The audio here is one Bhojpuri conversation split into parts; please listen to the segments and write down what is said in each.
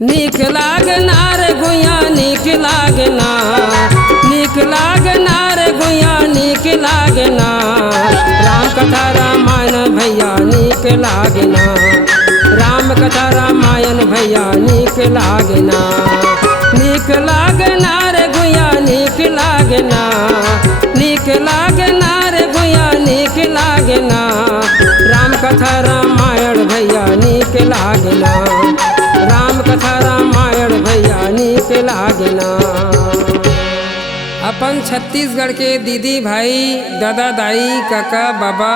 नीक लागना रे गुइया नीक लागना, नीक लागना रे गुइया नीक लागना, राम कथा रामायण भैया नीक लागना, राम कथा रामायण भैया नीक लागना, नीक लागना रे गुइया नीक लागना, नीक लागना रे गुइया नीक लागना, राम कथा रामायण भैया नीक लागना, राम कथा रामायण भैया नीक लागना। अपन छत्तीसगढ़ के दीदी भाई दादा दाई काका बाबा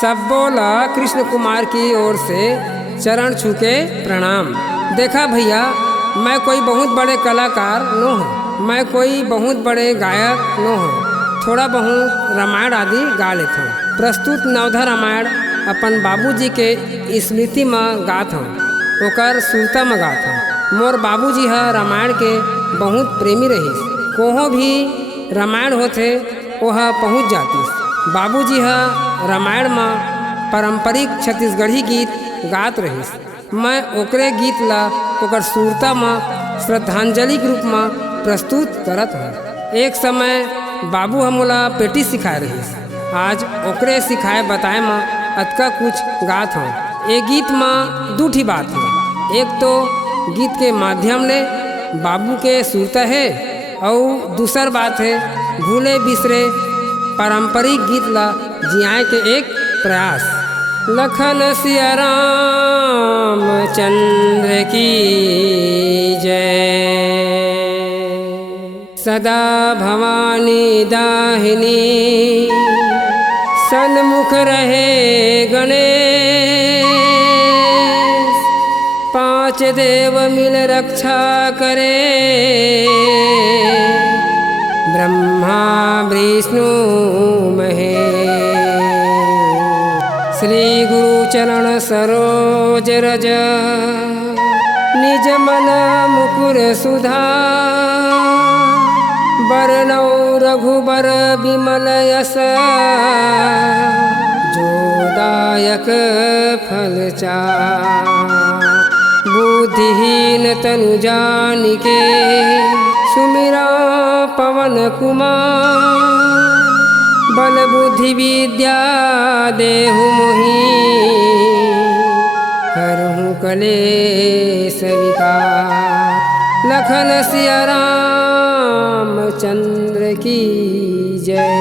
सबो ला कृष्ण कुमार की ओर से चरण छू के प्रणाम। देखा भैया, मैं कोई बहुत बड़े कलाकार न हूँ, मैं कोई बहुत बड़े गायक न हूँ, थोड़ा बहुत रामायण आदि गा लेता हूँ। प्रस्तुत नवधा रामायण अपन बाबूजी के स्मृति में गात हूँ, ओकर सुरता में गात हूँ। मोर बाबूजी ह रामायण के बहुत प्रेमी रहीस, कोहो भी रामायण होथे वह पहुँच जातीस। बाबूजी ह रामायण में पारंपरिक छत्तीसगढ़ी गीत गात रहीस, मैं ओकरे गीत ला ओकर सुरता में श्रद्धांजलि के रूप में प्रस्तुत करत हूँ। एक समय बाबू हमला पेटी सिखाए रहीस, आज ओकरे सिखाए बताए में अतका कुछ गात हूँ। ये गीत में दू ठी बात है, एक तो गीत के माध्यम ले बाबू के सुरता है और दूसर बात है भूले बिसरे पारंपरिक गीत ला जियाए के एक प्रयास। लखन सिया राम चंद्र की जय, सदा भवानी दाहिनी सन्मुख रहे गणेश, पांच देव मिल रक्षा करे, ब्रह्मा विष्णु महेश। श्री गुरु चरण सरोज रज, निज मन मुकुर सुधा, बरनौ रघुबर बिमल यस, जो दायक फल चार। बुद्धिहीन तनु जानिके, सुमिरा पवन कुमार, बल बुद्धि विद्या देहु मोहि, हरहु कलेश विकार। लखन सिया राम चंद्र की जय।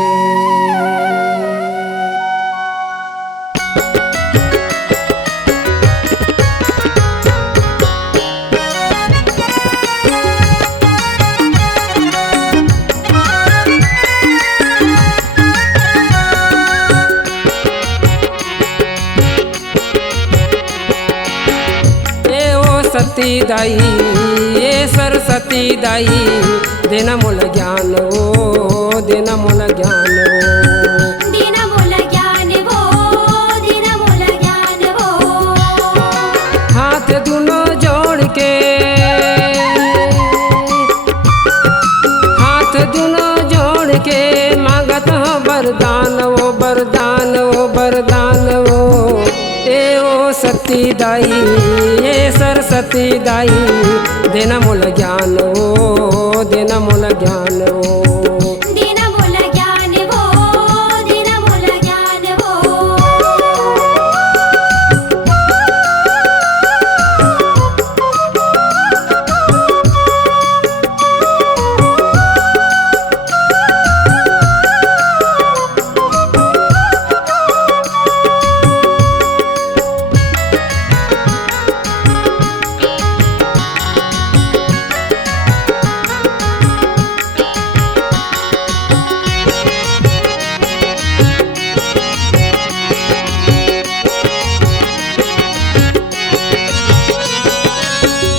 सती दाई ये सरस्वती दाई, देना मोल ज्ञान वो, देना मोल ज्ञान वो, देना मोल ज्ञान वो, देना मोल ज्ञान वो। हाथ दोनों जोड़ के, हाथ दोनों जोड़ के मांगत हो वरदान वो, वरदान वो, वरदान वो। ए ओ सती दाई ये सरस्वती दाई, देना मोल ज्ञान वो, देना मोल ज्ञान वो, देना मोल ज्ञान वो, देना मोल ज्ञान वो।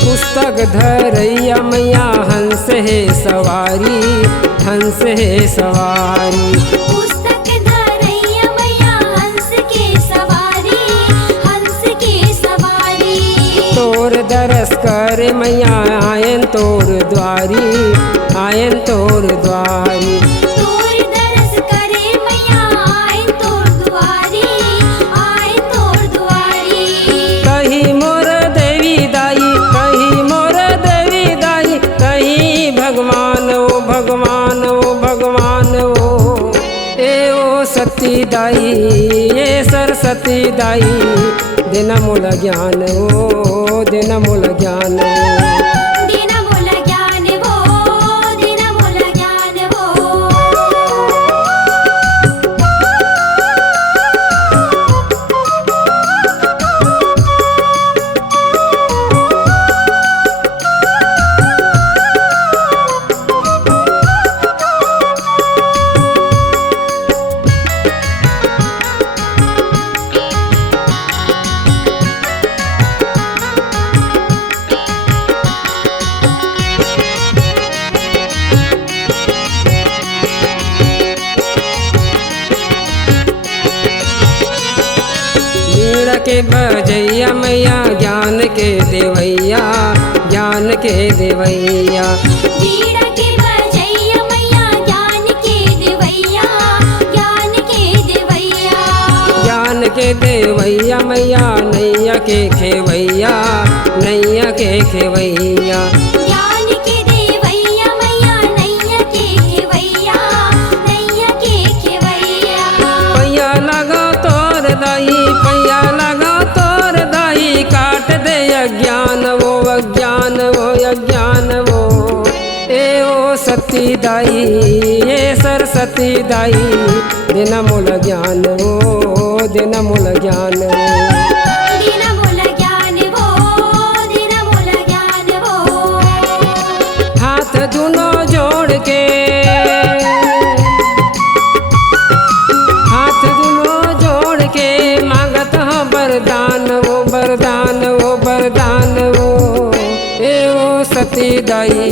पुस्तक धरैया मैया हंस है सवारी, हंस है सवारी। पुस्तक धरैया मैया हंस के सवारी, हंस के सवारी। तोर दरस कर मैया आयन तोर द्वारी, आयन तोर द्वारी। तोर दरस करे मैया आए तोर द्वारी, आए तोर द्वारी। कही मोर देवी दाई, कही मोर सती दाई देना मोला ज्ञान ओ देना मोला ज्ञान दीना मोला ज्ञान वो दीना मोला ज्ञान वो मीरा के बजैया मैया ज्ञान के देवैया ज्ञान के देवैया वीणा के बजैया मैया ज्ञान के देवैया ज्ञान के देवैया ज्ञान के देवैया मैया नैया के खेवैया नैया के खेवैया ज्ञान के देवैया मैया नैया के खेवैया नैया के खेवैया पैया लगा तोर दाई पैया लगा तोर दाई काट दे अज्ञान वो अज्ञान वो ए ओ सती दाई ए सरस्वती दाई देना मोला ज्ञान वो देना मोला ज्ञान दीना मोला ज्ञान वो दीना मोला ज्ञान वो हाथ दोनों जोड़ के हाथ दोनों जोड़ के मांगत हाँ वरदान वो वरदान वो वरदान वो ए ओ सती दाई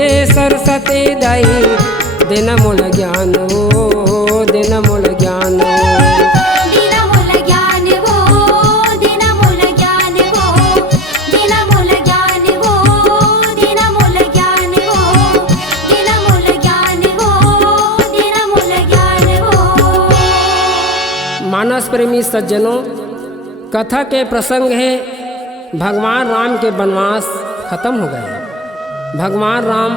ए सरस्वती दाई देना मोला ज्ञान वो देना मोला ज्ञान दीना मोला ज्ञान वो दीना मोला ज्ञान वो दीना मोला ज्ञान वो दीना मोला ज्ञान वो दीना मोला ज्ञान वो दीना मोला ज्ञान वो मानस प्रेमी सज्जनों, कथा के प्रसंग है भगवान राम के वनवास खत्म हो गए। भगवान राम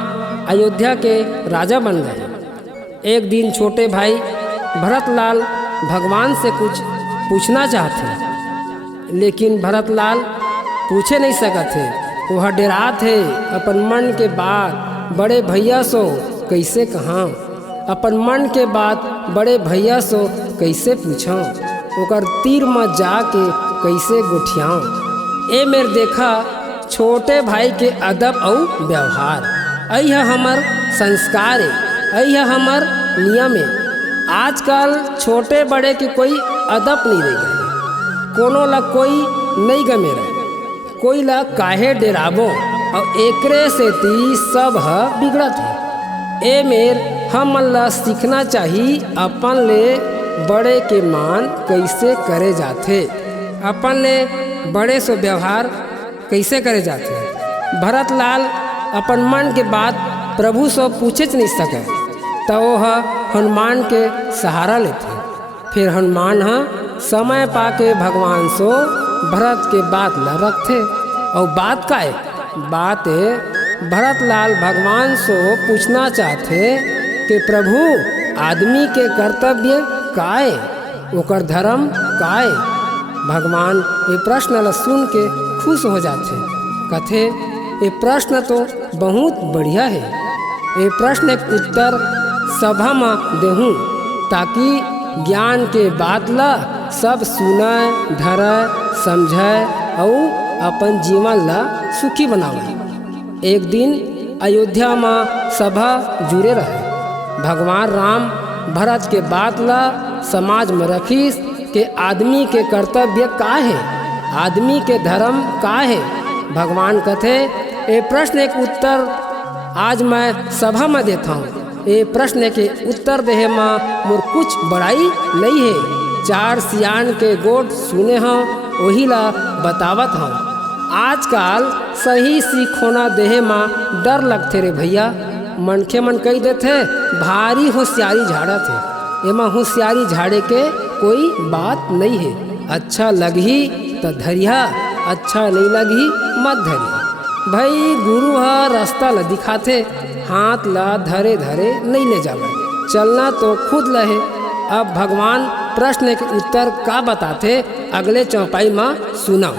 अयोध्या के राजा बन गए। एक दिन छोटे भाई भरतलाल भगवान से कुछ पूछना चाहते, लेकिन भरतलाल पूछे नहीं सकते। वह डरा थे अपन मन के बात बड़े भैया सो कैसे कहाँ, अपन मन के बात बड़े भैया सो कैसे पूछाँ, ओकर तीर में जाके कैसे गोठियाँ। ए मेर देखा छोटे भाई के अदब और व्यवहार, यह हमर संस्कार है, यह हमर नियम है। आजकल छोटे बड़े के कोई अदब नहीं रह गए, कोनो ला कोई नहीं गमे रहे, कोई ला काहे डेराबो, और एकरे से ती सब ह बिगड़त है। ए मेर हम ला सीखना चाहिए अपन ले बड़े के मान कैसे करे जाते, अपन ले बड़े से व्यवहार कैसे करे जाते। भरतलाल अपन मन के बात प्रभु से पूछे नहीं सके, तो वह हनुमान के सहारा लेते। फिर हनुमान समय पाके भगवान सो भरत के बात ला रखते। और बात का है बात है भरतलाल भगवान से पूछना चाहते कि प्रभु आदमी के कर्तव्य काए, ओकर धर्म काए। भगवान ये प्रश्न ला सुन के खुश हो जाते, कथे ये प्रश्न तो बहुत बढ़िया है, ये प्रश्न के उत्तर सभा में देहूँ, ताकि ज्ञान के बात ला सब सुने धरे समझे और अपन जीवन ला सुखी बनावे। एक दिन अयोध्या में सभा जुड़े रहे। भगवान राम भरत के बात ला समाज में रखीस के आदमी के कर्तव्य का है, आदमी के धर्म का है। भगवान कथे ये प्रश्न के उत्तर आज मैं सभा में देता हूँ। ये प्रश्न के उत्तर देहे में मोर कुछ बड़ाई नहीं है, चार सियान के गोट सुने हों वही ला बतावत हूँ। आजकल सही सीखोना देहे में डर लगते रे भैया, मनखे मन कही देते भारी होशियारी झाड़ा थे, एमा होशियारी झाड़े के कोई बात नहीं है। अच्छा लगी तो धरिया, अच्छा नहीं लगी मत धरिया। भाई गुरु हा रास्ता ला दिखाते, हाथ ला धरे धरे नहीं ले जावे, चलना तो खुद लहे। अब भगवान प्रश्न के उत्तर का बताथे अगले चौपाई में सुना।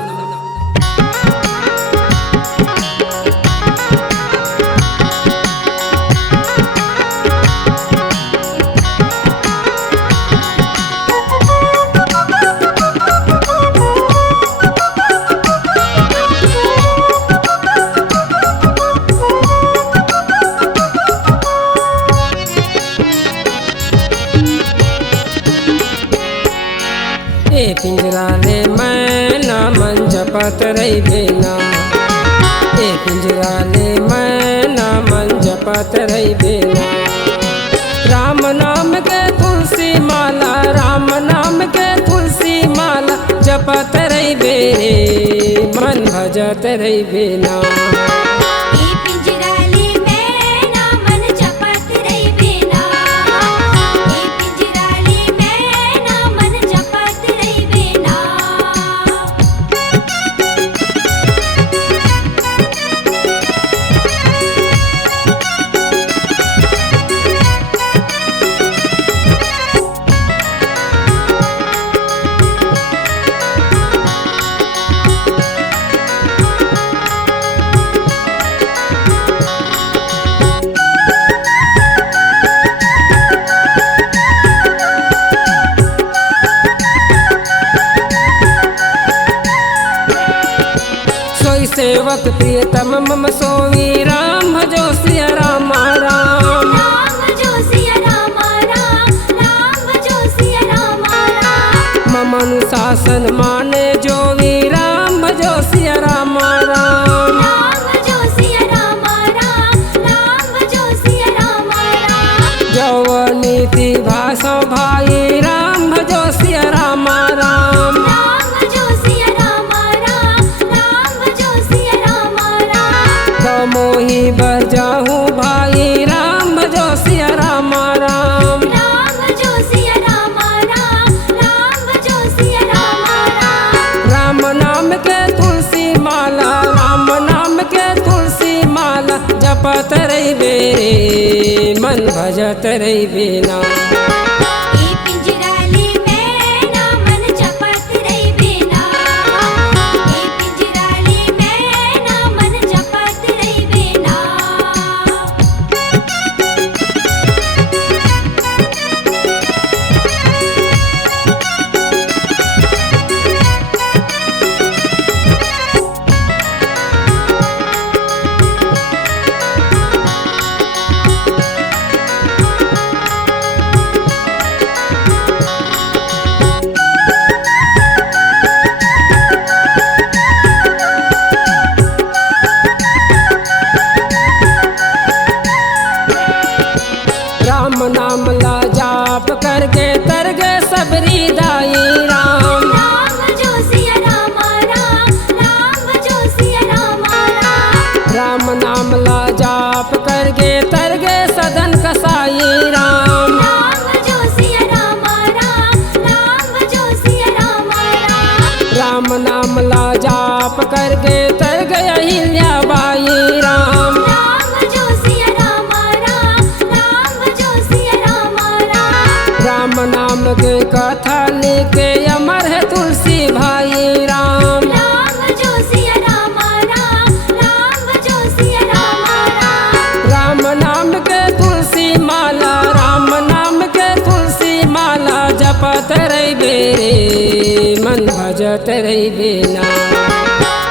ए पिंजरा ले मैना मन जपत रही बेना, ए पिंजरा ले मैना मन जपत रही बेना। राम नाम के तुलसी माला, राम नाम के तुलसी माला जपत रही बेरे मन भजत रही बेना। ए पिंजरा ले मैना मन जपत रही बेना, ए पिंजरा ले मैना मन जपत रही बेना। सोई सेवक प्रियतम मम सोई राम भजो सिया राम राम। राम भजो सिया राम राम, राम भजो सिया राम राम। मम अनुशासन माने जो वी राम भजो सिया राम राम। राम भजो सिया राम राम, राम भजो सिया राम राम। जौ नीति भाषा भाई राम भजो सिया राम राम। राम भजो सिया राम राम, राम भजो सिया राम राम। तो मोही बर जाहूँ भाई राम भजो सिया राम राम। राम भजो सिया राम राम, राम भजो सिया राम राम। राम नाम के तुलसी माला, राम नाम के तुलसी माला जपत रही बेरे मन भजत रही बेना। ए पिंजरा ले मैना मन जपत रही बेना, ए पिंजरा ले मैना मन जपत रही बेना। राम नाम ला जाप करके तर गए सबरी दाई राम। राम भजो सिया राम राम, राम भजो सिया राम राम। राम नाम ला जाप करके तर गए सदन कसाई राम। राम भजो सिया राम राम, राम भजो सिया राम राम। राम नाम ला जाप करके तर गए अहिल्या बाई राम। राम भजो सिया राम राम, राम भजो सिया राम राम। राम नाम के कथा लेके अमर है तुलसी भाई राम। राम भजो सिया राम राम, राम भजो सिया राम राम। राम नाम के तुलसी माला, राम नाम के तुलसी माला जपत रही बेरे मन भजत रही बेना।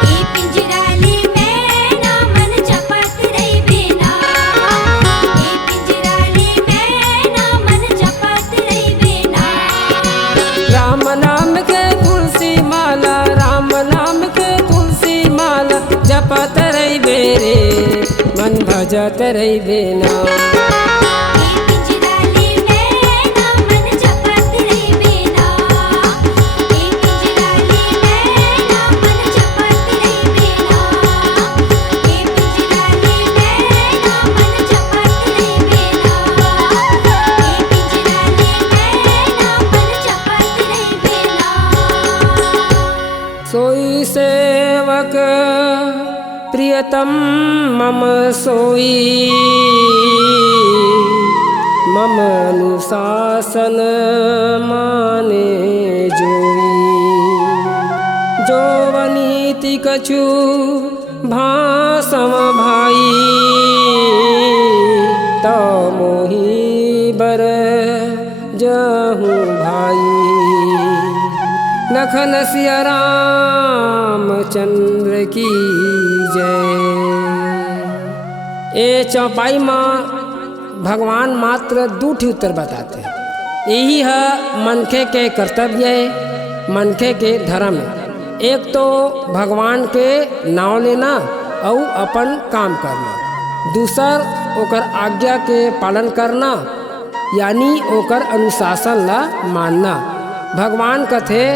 ए पिंजरा ले मैना मन जपत रही बेना, ए पिंजरा ले मैना मन जपत रही बेना। राम नाम के तुलसी माला, राम नाम के तुलसी माला जपत रही बेरे मन भजत रही बेना। ए पिंजरा ले मैना मन जपत रही बेना, ए पिंजरा ले मैना मन जपत रही बेना, ए पिंजरा ले मैना मन जपत रही बेना, ए पिंजरा ले मैना मन जपत रही बेना। सोई सेवक प्रियतम मम सोई मम अनुशासन माने जोई। जो वनीति कछु भाषम भाई, तो मोहि बर जहूँ भाई। लखन सिया रामचंद्र की जय। ये चौपाई माँ भगवान मात्र दूठी उत्तर बताते हैं। यही है मनखे के कर्तव्य है, मनखे के धर्म है। एक तो भगवान के नाम लेना और अपन काम करना, दूसर ओकर आज्ञा के पालन करना यानी ओकर अनुशासन ला मानना। भगवान कथे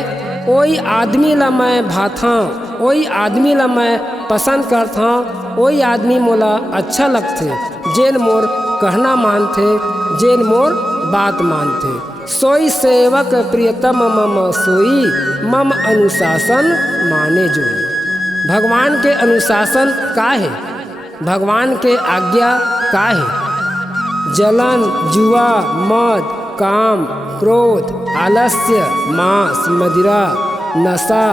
ओई आदमी ला मैं भाथा, ओई आदमी ला मैं पसंद करता, ओई आदमी मोला अच्छा लगथे जेन मोर कहना मानथे, जेन मोर बात मानथे। सोई सेवक प्रियतम मम सोई, मम अनुशासन माने जोई। भगवान के अनुशासन का है, भगवान के आज्ञा का है? जलन, जुआ, मद, काम, क्रोध, आलस्य, मांस, मदिरा, नशा,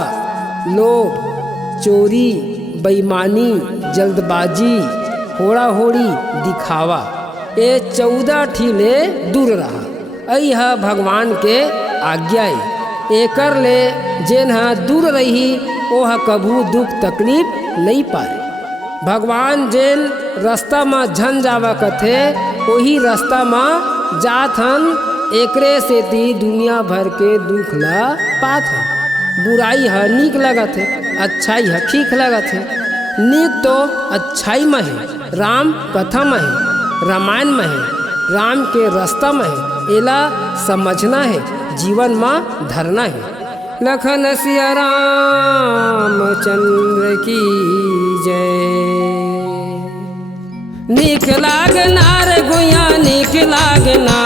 लोभ, चोरी, बेईमानी, जल्दबाजी, होड़ा होड़ी, दिखावा, ये 14 ठीले दूर रहा। यह भगवान के आज्ञा है। एकर ले जेन हा दूर रही ओह कभू दुख तकलीफ नहीं पाए। भगवान जेन रास्ता में झन जावा कथे वही रास्ता में जात हन, एकरे सेती दुनिया भर के दुख ला पात हन। बुराई है नीक लगत है, अच्छाई है ठीक लगत है। नीक तो अच्छाई में है, राम कथा में है, रामायण में है, राम के रास्ता में है। एला समझना है, जीवन में धरना है। लखन सिया रामचंद्र की जय। नीक लागना रे गुया नीक लागना,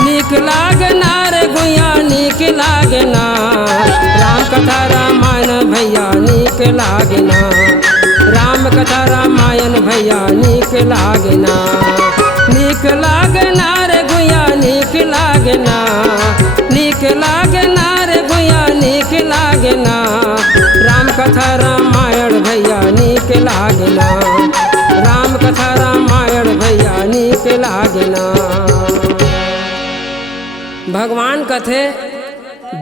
नीक लागना रे गुया नीक लागना। राम कथा रामायण भैया नीक लागना, राम कथा रामायण भैया नीक लागना। नीक लागना रे गुया नीक लागना, नीक लागना रे गुया नीक लागना। राम कथा रामायण भैया नीक लागना, राम कथा रामायण भैया नीक लागना। भगवान कथे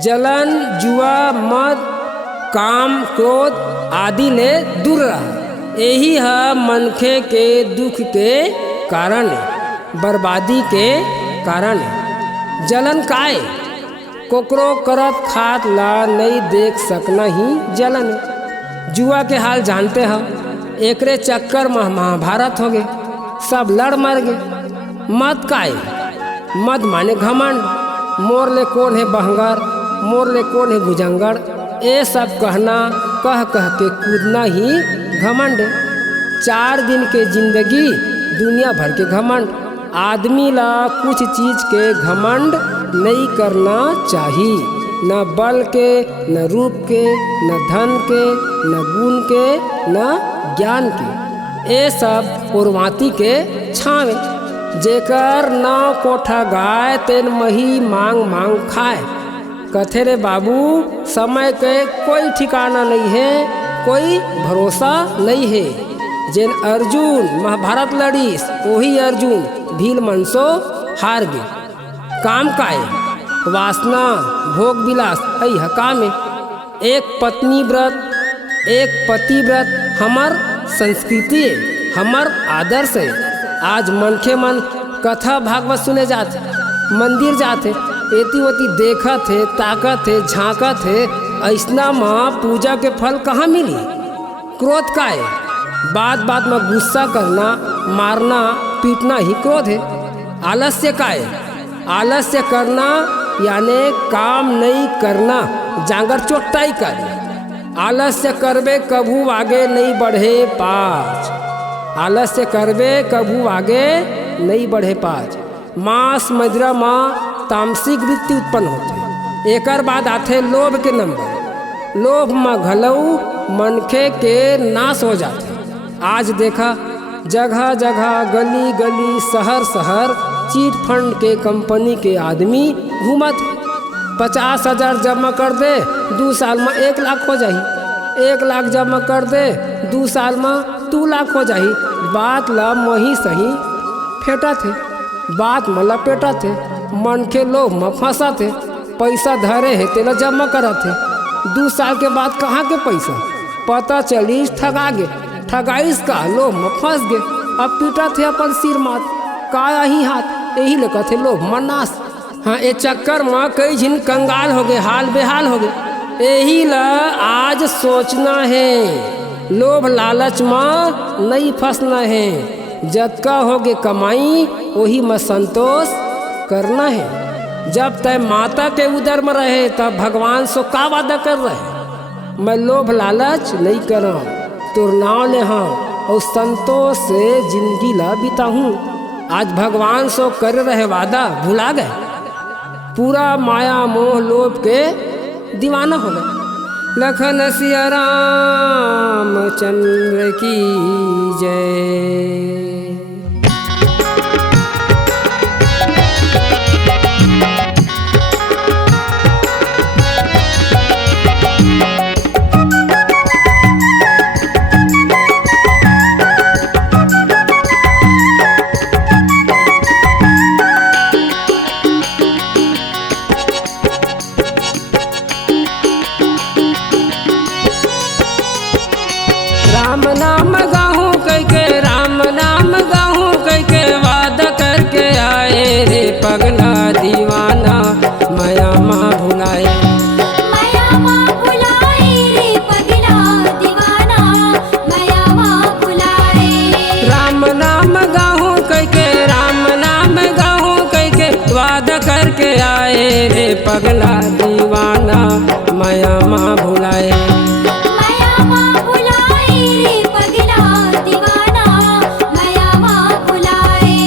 जलन, जुआ, मद, काम, क्रोध आदि ले दूर रहा। यही है मनखे के दुख के कारण है, बर्बादी के कारण है। जलन काय कोकरो करत खात ला नहीं देख सकना ही जलन है। जुआ के हाल जानते हो, एकरे चक्कर में महाभारत हो गए, सब लड़ मर गए। मद काय, मद माने घमंड, मोर ले कौन है बहंगर, मोर ले कौन है भुजंगड़। ये सब कहना कह कह के कूदना ही घमंड। 4 दिन के जिंदगी दुनिया भर के घमंड। आदमी ला कुछ चीज के घमंड नहीं करना चाहिए, न बल के, न रूप के, न धन के, न गुण के, न ज्ञान के। ये सब उर्वाती के छावे। जेकर नाव कोठा गाय तेन मही मांग मांग खाए। कथे रे बाबू समय के कोई ठिकाना नहीं है, कोई भरोसा नहीं है। जेन अर्जुन महाभारत लड़ीस वही अर्जुन भील मनसो हार गए। काम काय, वासना, भोग विलास ऐ काम है। एक पत्नी व्रत, एक पति व्रत हमर संस्कृति है, हमर आदर्श है। आज मनखे मन कथा भागवत सुने जाते, मंदिर जाते, एती ओती देखत है, ताकत है, झांकत है। ऐसना माँ पूजा के फल कहाँ मिली? क्रोध का है, बात बात में गुस्सा करना, मारना, पीटना ही क्रोध है। आलस्य का है, आलस्य करना यानी काम नहीं करना, जांगर चोटाई कर। आलस्य करबे कभू आगे नहीं बढ़े पाछ, आलस्य करबे कभू आगे नहीं बढ़े पाछ। मांस मदिरा माँ तामसिक वृत्ति उत्पन्न होते। एकर बाद आते लोभ के नंबर। लोभ में घलऊ मनखे के नाश हो जाते। आज देखा जगह जगह, गली गली, शहर शहर चीट फंड के कंपनी के आदमी घूमत। 50,000 जमा कर दे 2 साल में 1 लाख हो जाही। 1 लाख जमा कर दे 2 साल में 2 लाख हो जाही। बात ला मही सही फेटा थे, बात में लपेटा थे, मन के लोभ में फंसा थे। पैसा धरे है तेला जमा करा थे, 2 साल के बाद कहाँ के पैसा पता चलीस ठगा गे। ठगाइस का लोभ में फंस गे। अब पीटा थे अपन सिर मात का ही हाथ, यही लेकर थे लोभ में नाश। हाँ ये चक्कर में कई झिन कंगाल हो गए, हाल बेहाल हो गए। यही ला आज सोचना है, लोभ लालच में नहीं फंसना है। जतका होगे कमाई वही में संतोष करना है। जब तय माता के उदर में रहे तब भगवान सो का वादा कर रहे, मैं लोभ लालच नहीं करा, तुर नाव ले हाँ और संतोष से जिंदगी ला बिताऊं। आज भगवान सो कर रहे वादा भुला गए, पूरा माया मोह लोभ के दीवाना हो गए। लखन सिया राम चंद्र की जय। राम नाम गाहूँ कह के, राम नाम गाहूँ कह के वादा करके आए रे पगला दीवाना माया माँ भुलाए। माया माँ भुलाए रे पगला दीवाना, माया माँ भुलाए। राम नाम गाहूँ कह के, राम नाम गाहूँ कह के वादा करके आए रे पगला दीवाना माया माँ भुलाए। माया माँ भुलाए रे पगला दीवाना, माया माँ भुलाए।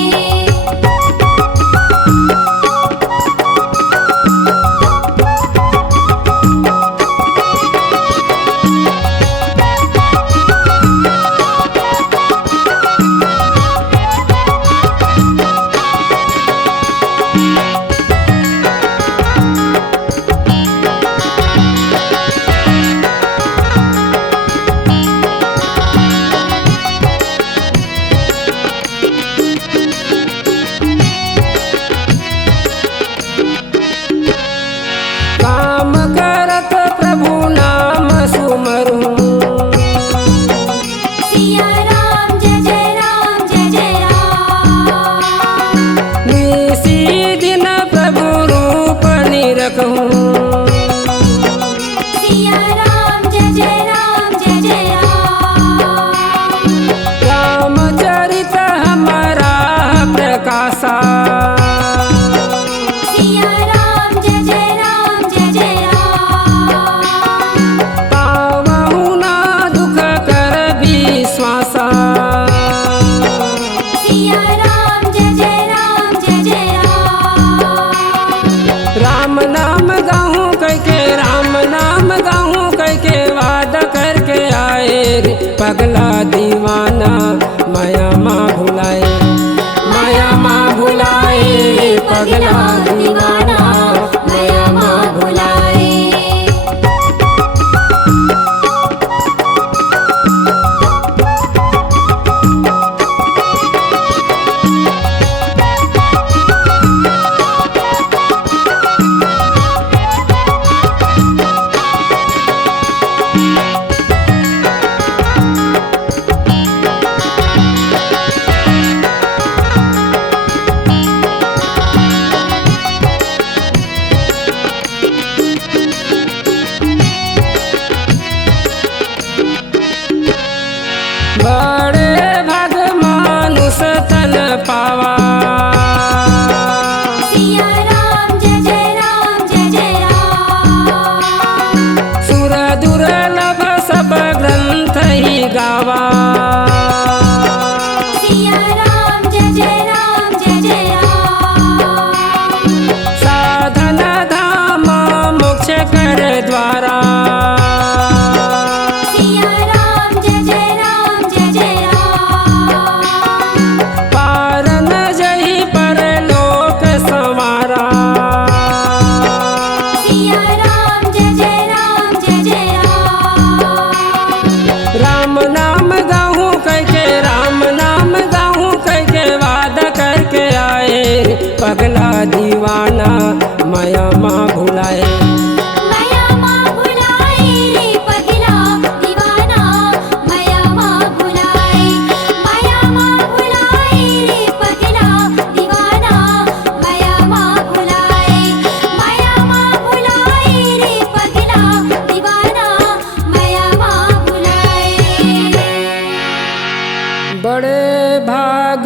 बड़े भाग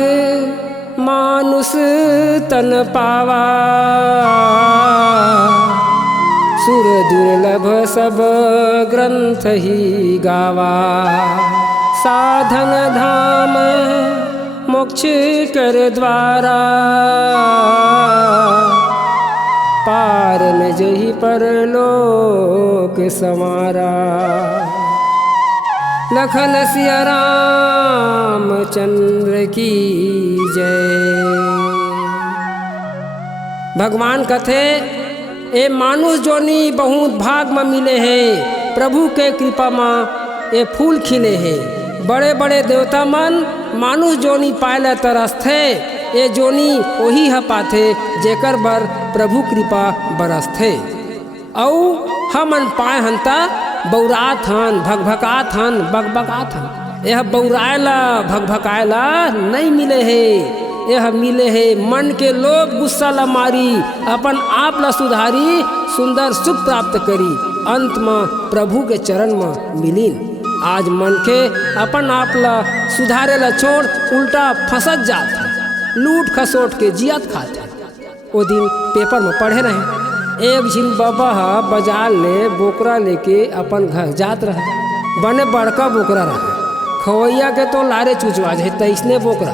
मानुष तन पावा, सुर दुर्लभ सब ग्रंथ ही गावा। साधन धाम मोक्ष कर द्वारा, पार न जही परलोक संवारा। लखन सिया राम चंद्र की जय। भगवान कथे ए मानुष जोनी बहुत भाग में मिले हैं, प्रभु के कृपा में ए फूल खिले हैं। बड़े बड़े देवता मन मानुष जोनी पायला तरसथे, ए जोनी वही ह पाथे जेकर बर प्रभु कृपा बरसथे। औ हमन पाए हंता बौरात हन, भगभकात हन, बगबगात हन। यह बौरायला भगभकायला नहीं मिले है, यह मिले है मन के लोभ गुस्सा ला मारी, अपन आप ला सुधारी, सुंदर सुख प्राप्त करी, अंत में प्रभु के चरण में मिलीन। आज मन के अपन आप ला सुधारे ला छोड़ उल्टा फंसत जात है, लूट खसोट के जियत खाते। वो दिन पेपर में पढ़े रहे, एक झिन बाबा बाजार ले बोकरा लेके अपन घर जात रहे। बने बड़का बोकरा रहा, खवैया के तो लारे चुचवा जाए तैसने बोकरा।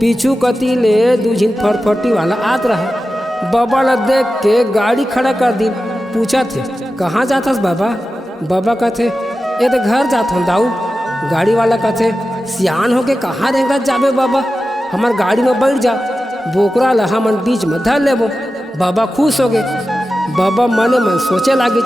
पीछू कती ले दू झिन फटफटी वाला आत रहा। बाबा ला देख के गाड़ी खड़ा कर दी। पूछा थे कहाँ जाथस बाबा? बाबा कहते ये तो घर जात हूँ दाऊ। गाड़ी वाला कहते सियान होके कहाँ रहेगा जाबे बाबा, हमार गाड़ी में बैठ जा, बोकरा ला हमन बीच में धर लेबो। बाबा खुश हो गए। बाबा मने मन सोचे लागे,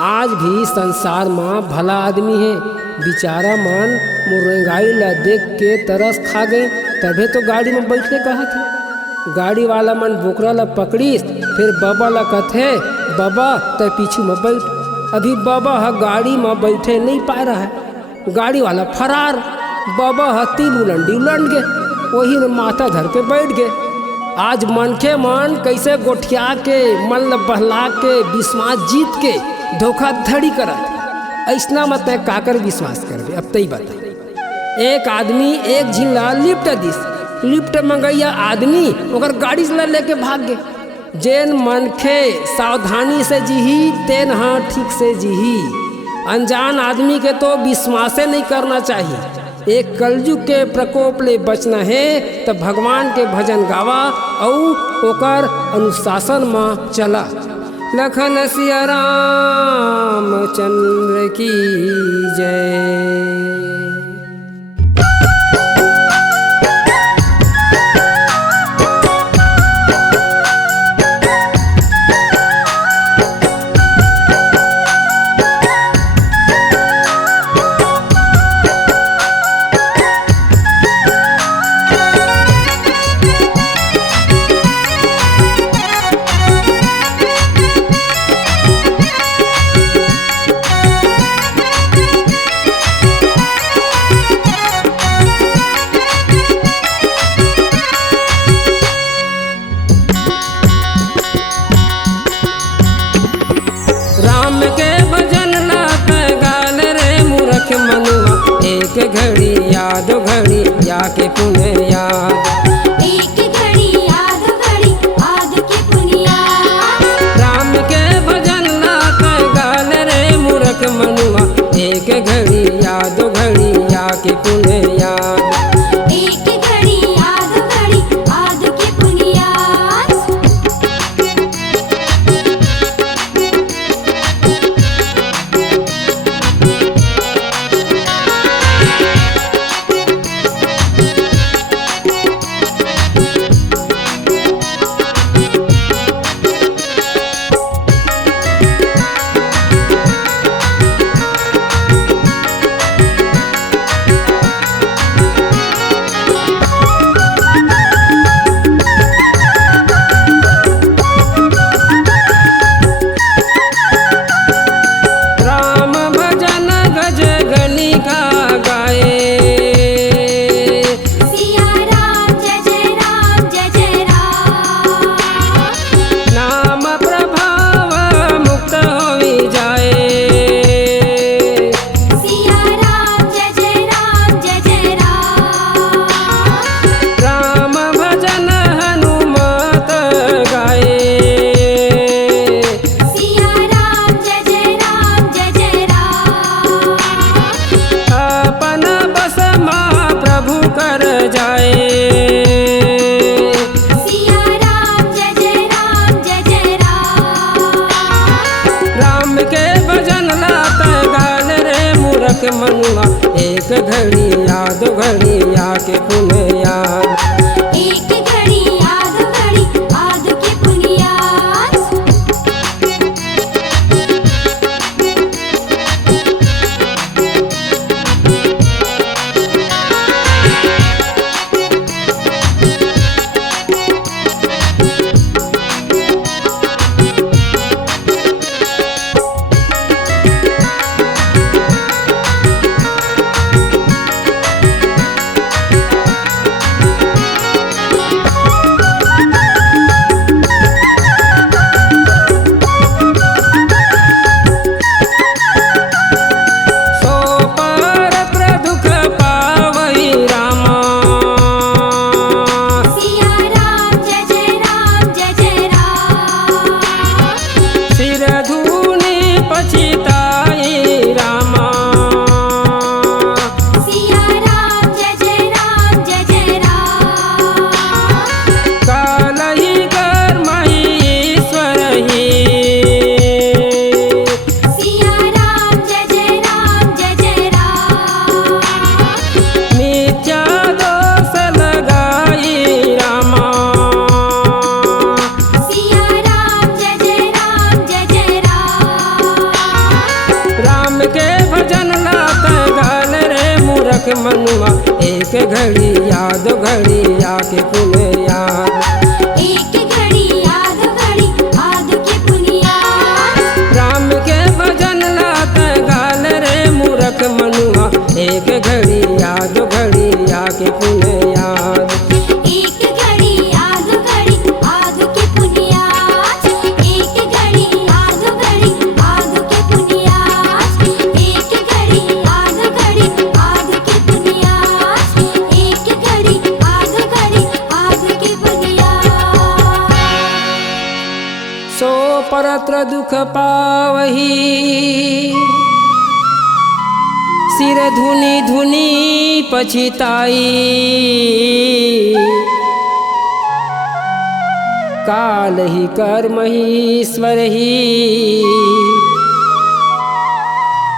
आज भी संसार में भला आदमी है, बेचारा मन मुरंगाई ला देख के तरस खा गई, तभी तो गाड़ी में बैठने कहा था। गाड़ी वाला मन बोकरा ला पकड़ीस, फिर बाबा ला कहते बाबा तो पीछू में बैठ। अभी बाबा गाड़ी में बैठे नहीं पा रहा है, गाड़ी वाला फरार। बाबा तिल उलंडी उलंड गए, वही ने माथा धर के बैठ गए। आज मन के मन कैसे गोठिया के मन ल बहला के विश्वास जीत के धोखाधड़ी करत, ऐसना मत काकर विश्वास करबे। अब तई बता, एक आदमी एक झिला लिफ्ट दिस, लिफ्ट मंगैया आदमी ओकर गाड़ी से लेके भाग गए। जेन मन के सावधानी से जीही तेन हाँ ठीक से जीही। अनजान आदमी के तो विश्वासे नहीं करना चाहिए। एक कलयुग के प्रकोप ले बचना है तो भगवान के भजन गावा और ओकर अनुशासन में चला। लखन सिया राम चंद्र की जय। एक घड़ी याद घड़ी या के पुण्य याद, एक घड़ी याद घड़ी याद के पुनिया। राम के भजन लात गाल रे मूर्ख मनुआ, एक घड़ी याद घड़ी या के पुण्य याद, एक घड़ी याद घड़ी याद के पुनिया। जाए। सिया राम जय जय राम जय जय राम। राम के भजन लाता गान रे मूरख मनुआ, एक घड़ी याद घड़ी आके पुनः याद। एक घड़ी आध के पुनियाद। सो परत्र दुख पावई रामा। सिया राम जय जय राम जय जय राम। सिर धूनी पछिताई रामा। सिया राम जय जय राम जय जय राम। कालहि कर्महि ईश्वरहि। सिया राम जय जय राम जय जय राम। मिथ्या दोष लगाई रामा। सिया राम जय जय राम जय जय राम। राम के भजन लात गान रे मूरख मनुआ, एक घड़ी याद घड़ी आके पुनः याद। एक घड़ी आध के पुनियाद। राम के भजन लात गान रे मूरख मनुआ, एक घड़ी याद घड़ी आके पुनः याद। एक घड़ी आध के पुनियाद। एक घड़ी आध के पुनियाद। एक घड़ी आध के पुनियाद। एक घड़ी आध के पुनियाद। सो परत्र दुख पावही, सिर धुनी धुनी पछिताई। काल ही कर्म ही ईश्वर ही,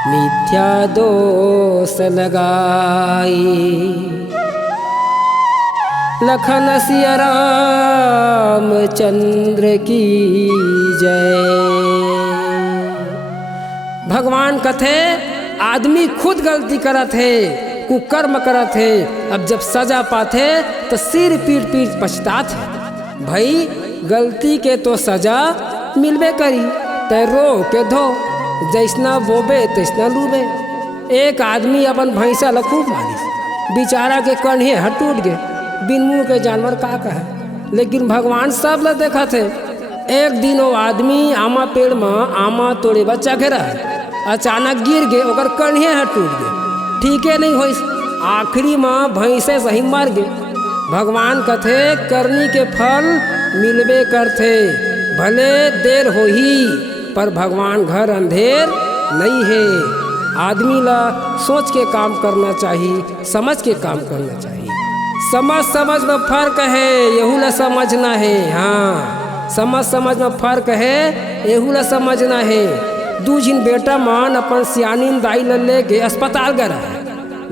मिथ्या दोष लगाई। लखन सिया राम चंद्र की जय। भगवान कथे आदमी खुद गलती करत है, कुकर्म करत है, अब जब सजा पाथे तो सिर पीट पीट पछतात है। भाई गलती के तो सजा मिलबे करी, तै रो के धो, जैसना बोबे तैसना लूबे। एक आदमी अपन भैंसा ल खूब मारिस, बेचारा के कन्हे हट टूट गए, बिन मुँह के जानवर का कहे, लेकिन भगवान सब ल देखत है। एक दिन वो आदमी आमा पेड़ में आमा तोड़े बच्चा घेरा है, अचानक गिर गए, ओकर कन्हे हट टूट गए, ठीके नहीं होइस, आखिरी में भैंसे सही मर गए। भगवान कथे करनी के फल मिलबे करथे, भले देर होही पर भगवान घर अंधेर नहीं है। आदमी ला सोच के काम करना चाहिए, समझ के काम करना चाहिए। समझ में फर्क है, यहू ला समझना है। हाँ, समझ में फर्क है, यहू ला समझना है। दू झिन बेटा मान अपन सियानी दाई ले के अस्पताल गया है।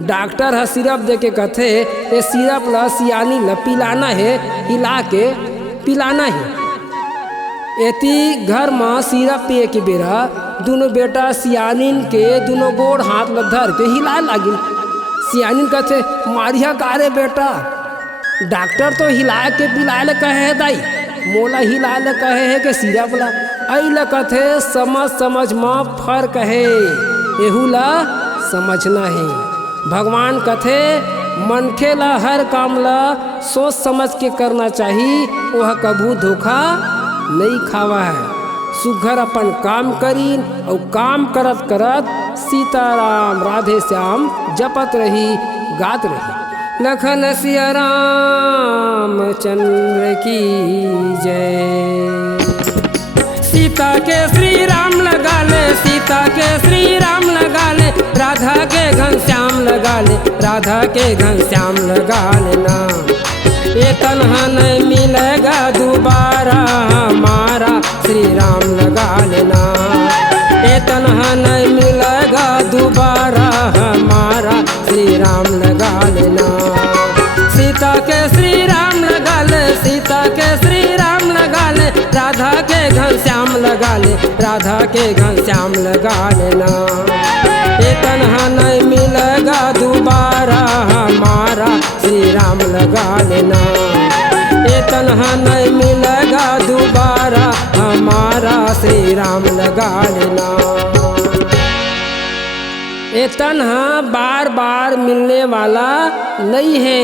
डॉक्टर है सिरप दे के कथे ये सिरप ला सियानी ला पिलाना है, हिला के पिलाना है। एती घर में सिरप पिए के बेरा दोनों बेटा सियानिन के दोनों गोड़ हाथ ल धर के हिला लगी। सियानिन कथे मारिया कारे बेटा, डॉक्टर तो हिला के पिलाए ले कहे है दाई, मोला हिला ले कहे है के सिरप ला। अइला कथे समझ में फर्क है, एहू ला समझना है। भगवान कथे मनखे ला हर काम ला सोच समझ के करना चाहिए, वह कभू धोखा नहीं खावा है। सुघर अपन काम करी और काम करत करत सीताराम राधे श्याम जपत रही, गात रही। लखन सिया राम चंद्र की जय। सीता के श्री राम लगा ले, सीता के श्री राम लगा ले, राधा के घनश्याम लगा ले, राधा के घनश्याम लगा लेना। ये तन्हा नहीं मिलेगा दोबारा हमारा, श्री राम लगा लेना। ये तन्हा नहीं मिलेगा दोबारा हमारा, श्री राम लगा लेना। सीता के श्री राम लगा ले, सीता के श्री राम लगा ले, राधा के घनश्याम लगा ले, राधा के घनश्याम लगा लेना। ये तन्हा नहीं मिलेगा दोबारा हमारा, श्री राम लगा लेना। ये तन्हा नहीं मिलेगा दोबारा हमारा, श्री राम लगा लेना। ये तन्हा बार बार मिलने वाला नहीं है।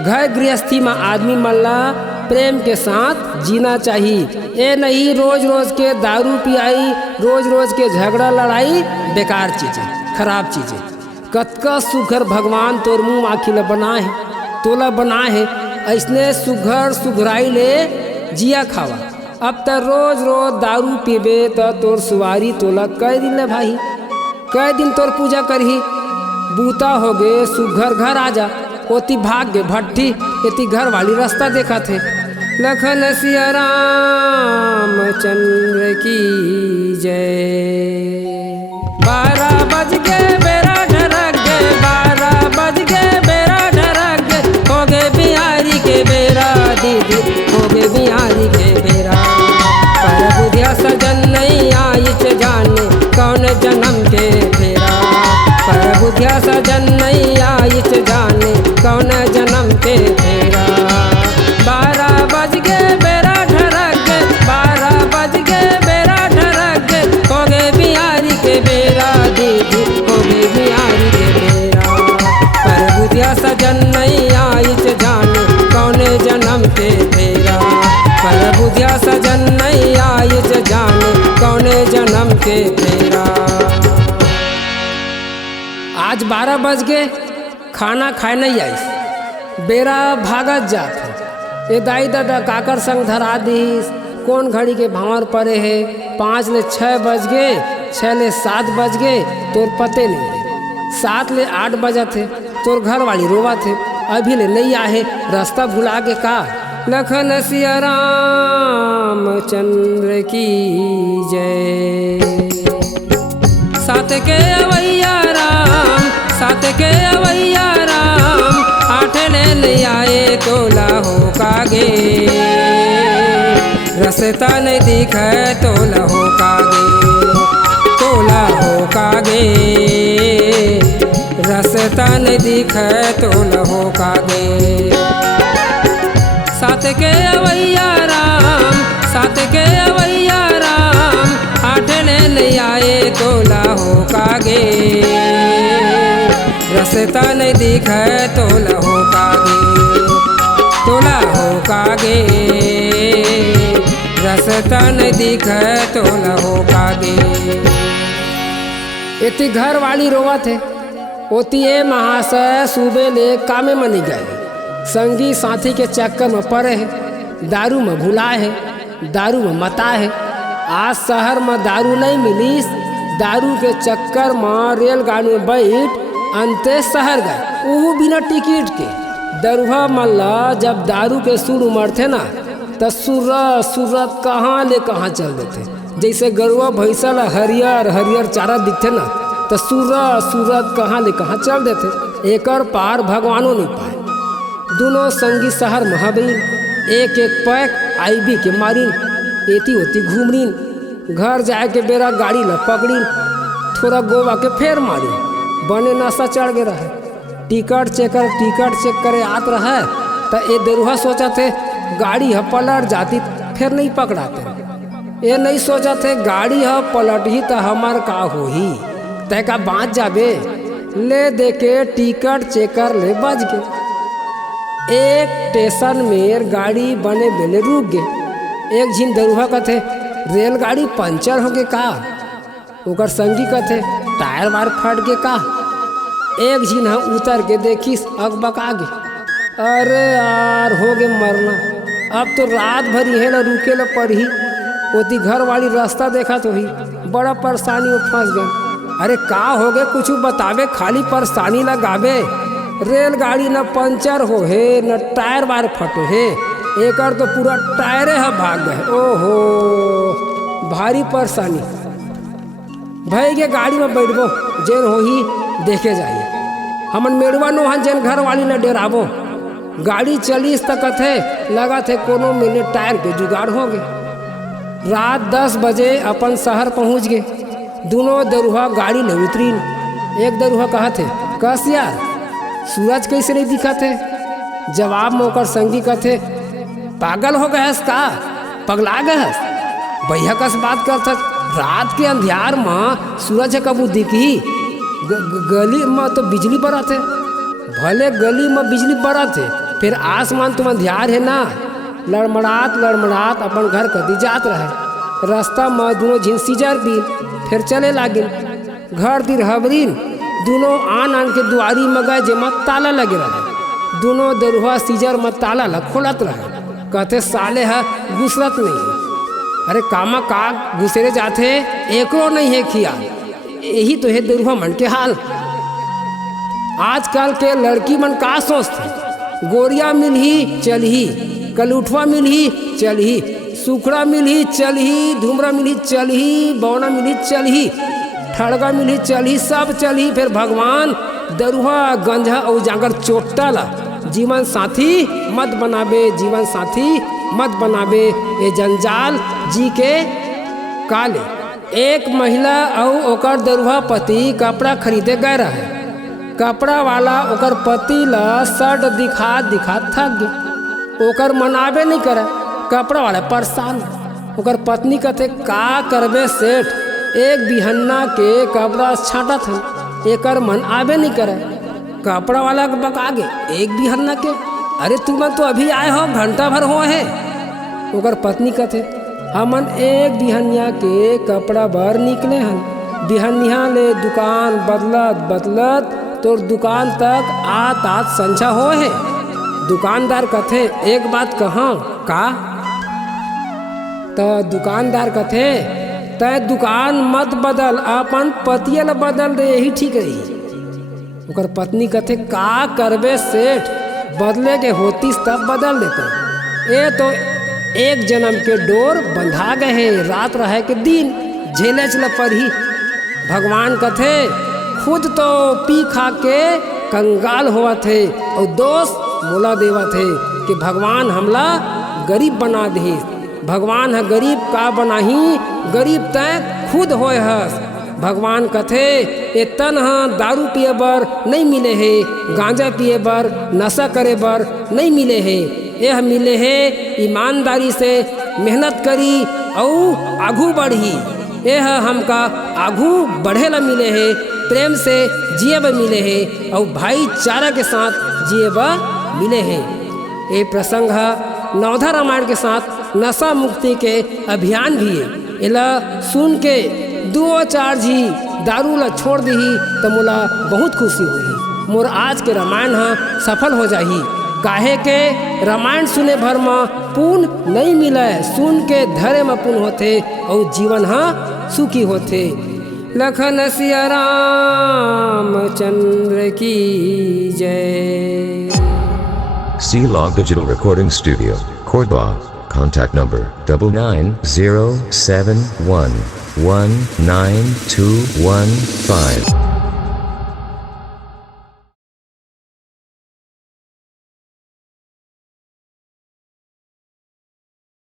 घर गृहस्थी में आदमी मल्ला प्रेम के साथ जीना चाहिए। ये नहीं रोज रोज के दारू पियाई, रोज रोज के झगड़ा लड़ाई, बेकार चीज़ें, खराब चीज़ें। कतका सुघर भगवान तोर मुँह आखिल बना है, तोला बना है, ऐसने सुघर सुघराई ले जिया खावा। अब तो रोज रोज दारू पीबे तो तोर सुवारी तोला कई दिन ले भाई, कई दिन तोर पूजा करही, बूता हो गे सुघर घर आ जा। ओती भाग गे भट्टी, एती घर वाली रास्ता देखा थे। लखन सिया रामचंद्र की जय। 12 बज के बेरा ढरक गे, 12 बज के बेरा ढरक गे, हो गे बिहारी के बेरा दीदी, हो गे बिहारी के बेरा। पर बुधिया सजन नहीं आइच जाने, कौन जन्म के फेरा। पर बुधिया सजन नहीं आइच जाने, कौन जन्म के फेरा। 12 बज के बेरा ढरक गे, 12 बज के बेरा ढरक गे, हो गे बिहारी के बेरा दीदी, हो गे बिहारी के बेरा। पर बुधिया सजन नहीं आइच जाने, कौन जन्म के फेरा। पर बुधिया सजन नहीं आइच जाने, कौन जन्म के फेरा। आज 12 बज के खाना खाए नहीं आइस, बेरा भागत जात है। ये दाई दादा काकर संग धरा दीस, कौन घड़ी के भावर पड़े है। 5 ले 6 बज गए, 6 ले 7 बज गए, तोर पते नहीं है। 7 ले 8 बजा थे, तोर घर वाली रोवा थे, अभी ले नहीं आए, रास्ता भुला के का। लखन सिया रामचंद्र की जय। सात के अवैया राम, सात के अवैया राम, 8 ले आए तोला हो कागे। रसता नहीं दिखे तोला हो कागे, तोला हो कागे। रसता नहीं दिखे तोला हो कागे। सात के अवैया राम, सात के अवैया राम, 8 ले आए तोला हो कागे। रसता नहीं दिखे तोला हो कागे, तोला हो कागे। रसता नहीं दिखे तोला हो कागे। इतनी घर वाली रोवा थे, ओती ये महाशय सूबे ले कामे में नहीं गए, संगी साथी के चक्कर में पड़े है, दारू में भुलाए है, दारू में मता है। आज शहर में दारू नहीं मिलीस, दारू के चक्कर में रेलगाड़ी में बैठ अंते शहर गए, वो बिना टिकट के। दरुहा मल्ला जब दारू के सुर उमड़ते ना, तो सूरत कहाँ ले कहाँ चल देते। जैसे गरुआ भैंसा ला हरियर हरियर चारा दिखते ना, तो सूरत कहाँ ले कहाँ चल देते। एकर पार भगवानों नहीं पाए। दोनों संगी शहर महाबीन, एक एक पैक आईबी के मारिन, एती होती घूमरीन। घर जाए के बेरा गाड़ी ला पकड़ी, थोड़ा गोवा के फेर मारी, बने नशा चढ़ गए रहे। टिकट चेक करे आत रहे, तो ये दरुहा सोचा थे गाड़ी है पलट जाती, फिर नहीं पकड़ाते। ये नहीं सोचा थे गाड़ी है पलट ही तो हमार का हो ही, तय का बाँच जाबे। ले दे के टिकट चेकर ले बज गए। एक स्टेशन में गाड़ी बने बेले रुक गए। एक झिन दरुहा का थे रेलगाड़ी पंचर हो गए का, ओकर संगी का थे टायर वार फट गए का। एक झिन उतर के देखिस अगबका गे, अरे यार हो गए मरना, अब तो रात भर यह रुके ला पड़ी। ओती घर वाली रास्ता देखा तो ही बड़ा परेशानी में फंस गए। अरे का हो गए कुछ बतावे, खाली परेशानी लगावे। रेलगाड़ी न पंचर हो है न टायर बार फटे है, एकर तो पूरा टायरे है भाग गए। ओहो भारी परेशानी। भाई के गाड़ी में बैठबो जेन हो ही देखे जाइए। हमन मेड़वा नो हन जेन घर वाली न डेराबो। गाड़ी चलीस तक थे लगा थे कोनो मिनट टायर के जुगाड़ हो गए। रात 10 बजे अपन शहर पहुंच गए। दोनों दरुहा गाड़ी ले उतरीन। एक दरुहा कहा थे कस यार सूरज कैसे नहीं दिखा थे। जवाब में ओकर संगी कहते पागल हो गए का, पगला गए भैया कस बात करता। रात के अंधियार में सूरज कबू दिखी। गली में तो बिजली बड़ा थे, भले गली में बिजली बड़ा थे फिर आसमान तुम अंधियार है ना। लड़मड़ात लड़मड़ात अपन घर कदी जात रहे। रास्ता में दोनों झिन सीजर भी फिर चले लागिन। घर तिर हबरीन दोनों आन आन के दुआरी में गए जेमा ताला लगे रहे। दोनों दरुहा सीजर में ताला लग खोलत रहे। कहते साले है घुसरत नहीं। अरे कामा का घुसरे जाते एको नहीं है खिया। यही तो है दरुहा मन के हाल। आजकल के लड़की मन का सोचते, गोरिया मिल ही चल ही, कलूठवा मिल ही चल ही, सुखड़ा मिल ही चल ही, धूमरा मिल ही चल ही, बौना मिल ही चल ही, ठड़गा मिल ही चल ही, सब चल ही। फिर भगवान दरुहा गंजा और जागर चोटा ला जीवन साथी मत बनाबे, जीवन साथी मत बनाबे। ये जंजाल जी के काले। एक महिला और ओकर दरुहा पति कपड़ा खरीदे गए रहे। कपड़ा वाला ओकर पति ला शर्ट दिखा दिखा थक गए। ओकर मनाबे नहीं करे। कपड़ा वाला परेशान। ओकर पत्नी कहते का करबे सेठ, एक बिहन्ना के कपड़ा छाटत है, एकर मन आबे नहीं करे। कपड़ा वाला के बका गे एक बिहन्ना के। अरे तुम तो अभी आए हो, घंटा भर हो है। ओकर पत्नी कहते हमन एक बिहनिया के कपड़ा भर निकले हन। बिहनिया ले दुकान बदलत बदलत तोर दुकान तक आत आत संझा हो है। दुकानदार कथे एक बात कहाँ का, तो दुकानदार कथे तय दुकान मत बदल, अपन पतिया ल बदल दे यही ठीक रही। ओकर पत्नी कथे का करबे सेठ, बदले के होतीस तब बदल देते। ये तो एक जन्म के डोर बंधा गए है, रात रहे के दिन झेले चल पर ही। भगवान कथे खुद तो पी खा के कंगाल हुआ थे और दोस्त मोला देवा थे कि भगवान हमला गरीब बना दे। भगवान है गरीब का बनाही, गरीब तय खुद होए हस। भगवान कथे ए तन दारू पिए बर नहीं मिले है, गांजा पिए बर नशा करे बर नहीं मिले है। यह मिले है ईमानदारी से मेहनत करी और आगू बढ़ी। यह हमका आगू बढ़े ला मिले है, प्रेम से जिए ब मिले है और भाईचारा के साथ जिए ब मिले है। ये प्रसंग है नवधा रामायण के साथ नशा मुक्ति के अभियान भी है। इला सुन के 2-4 जी दारू ला छोड़ दी तो मोला बहुत खुशी हुई। मोर आज के रामायण सफल हो जाही। काहे के रामायण सुने भर में पुण्य नहीं मिले, सुन के धरे में पुण्य होते और जीवन सुखी होते। लखन सिया रामचंद्र की जय। C-Log Digital Recording Studio, Cordoba. Contact number 9907119215.